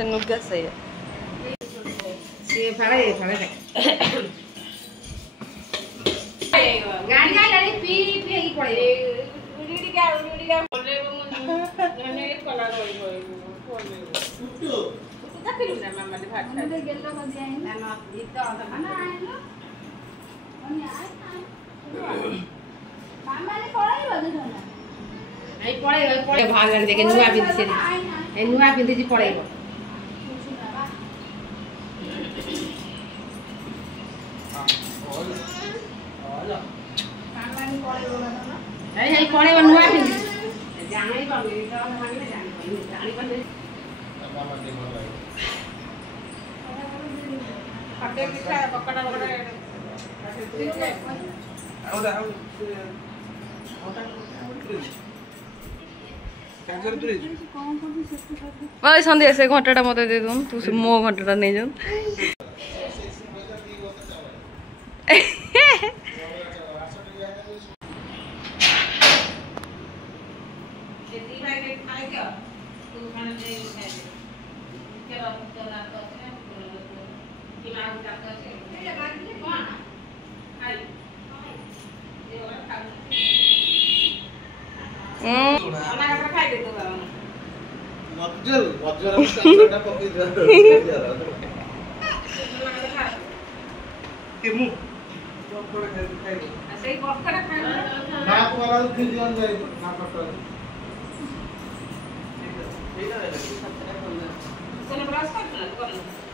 नुग्गा सही है ये फाड़े गाड़ी गाड़ी पी ही पड़े उड़ी का बोले मैंने कला रोई तो फिर ना मामा ने भात खा ले गेलो को दिया है ना गीत तो ना आइलो अनि आइ मामा ने पड़ाई बजे ना आई पड़े भाग देखे नुआ पिंदी से ए नुआ पिंदी जी पड़ेबो आई पड़े नुआ पिंदी जाने बाबू तो माने जाने पर मामा ने बोल भाई फटे पिछा पकड़ा आउदा भाई संध्या से घंटाटा मत दे दूँ तू से मो घंटाटा नहीं जाऊँ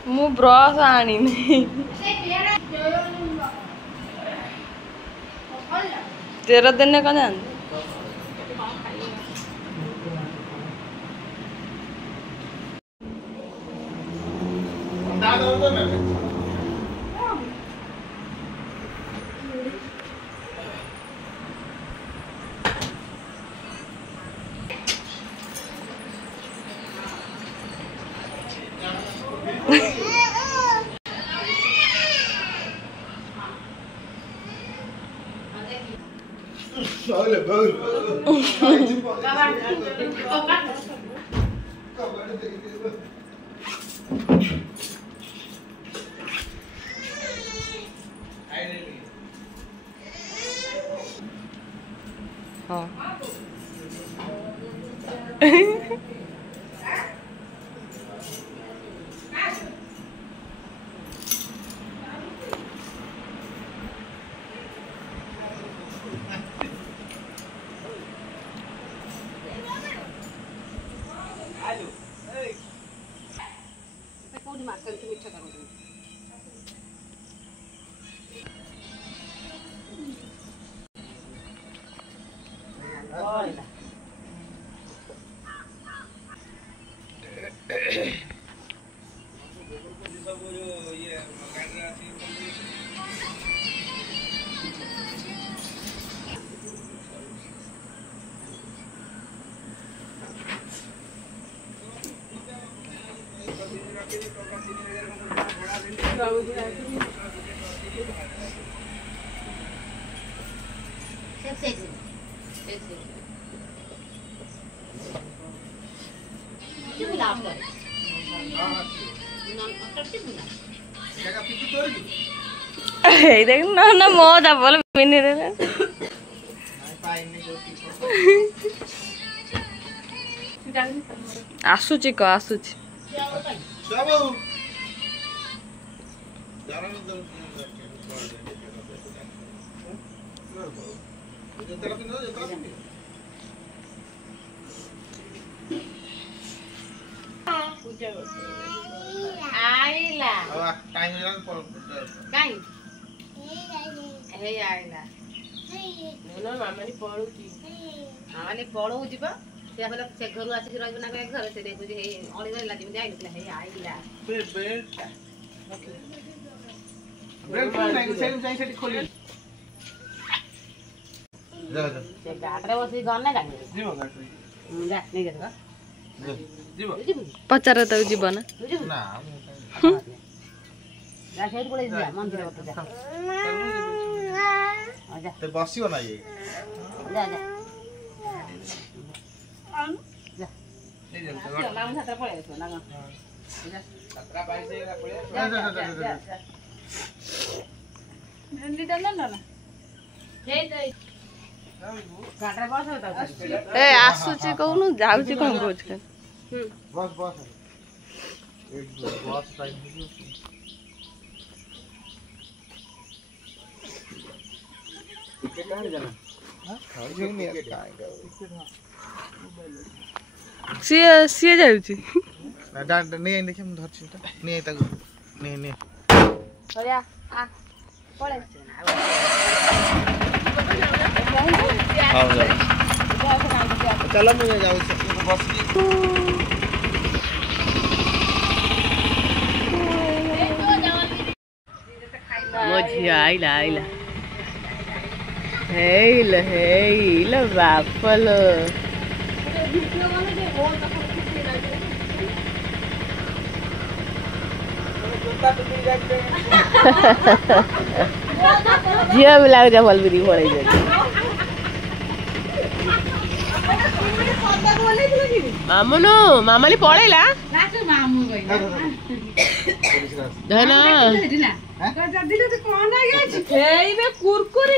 मु ब्रश आनी नहीं तेरा दिन ने कौन जान देख ना ना मोदा बोल बिनी रे आसुची को आसुची आइला टाइम काई हे आइला नो मामा नि पळू की मामा नि पळू जीवा से होला से घर आसी रहबो ना घर से देखु जे हे ओली गला जिम जाई नथला हे आइला बेट ओके ब्रेक नहीं से जाई से खोली जा जा से गाटरे बसी गन ना गाडी जीव गाटरे जा नहीं गेदा जीव पचार त जीवन ना ସେଇଠି ପଳେଇ ଯିବା ମନ୍ଦିର ଗୋଟେ ଯା ते बसियो ना ये ଯା ଯା ମାମୁଁ ସାଥିରେ ପଳେଇ ଆସିବ ନା କଣ ଭେଣ୍ଡିଟା ନା ନା ଗାଡ଼ିରେ ବସ ଏ ଆସୁଛି କହୁନୁ ଯାଉଛି କଣ କହୁଛୁ बस बस एक बस टाइम ସିଏ ସିଏ ଯାଉଛି नहीं देखिए हम धरछि नहीं तक नहीं नहीं ହରିଆ ଆ ପଳେଇ चलो मैं जाऊँ बस ମୋ ଝିଅ ଆଇଲା ଆଇଲା ହେଇଲ ବାପଲୋ ଝିଅ ବି ଲାଗୁଛ ଭଲ ବିରି ପଳେଇ ଯାଉଛି ମାମୁନୁ ମାମାଲି ପଳେଇଲା କୁରକୁରି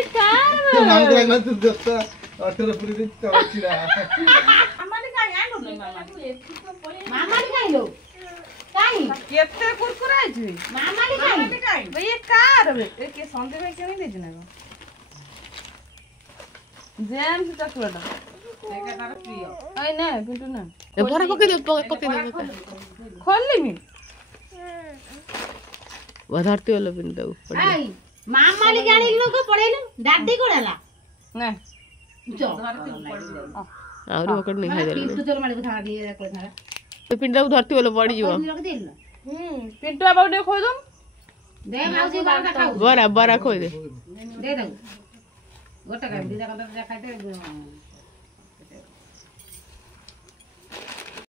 କେତେ କୁରକୁରା ଅଛି ସନ୍ଧ୍ୟା ପାଇଁ କିଣି ଦେଇଛି ନା ଜେମ୍ସ ଚକୋଲେଟ ଖୋଲିମି ଧରती वाला पिन दो ମାମାଲି ଜାଣିଲି ଲୋକ ପଳେଇଲୁ ଦାଦି କୋଡ ହେଲା ନା ଆହୁରି ପକଡ଼ नहीं खाଇ देले ତୁ ତୋର ମାଳି କଥା ଦିଏ କୋଡ ଥାରା तो पिन दो धरती वाला पड़ी जीव पिंटू बाबू ने खोई दम दे माउसी बाबा खाऊ बरा बरा खोई दे दे दऊ गोटा का दिदा का खाइते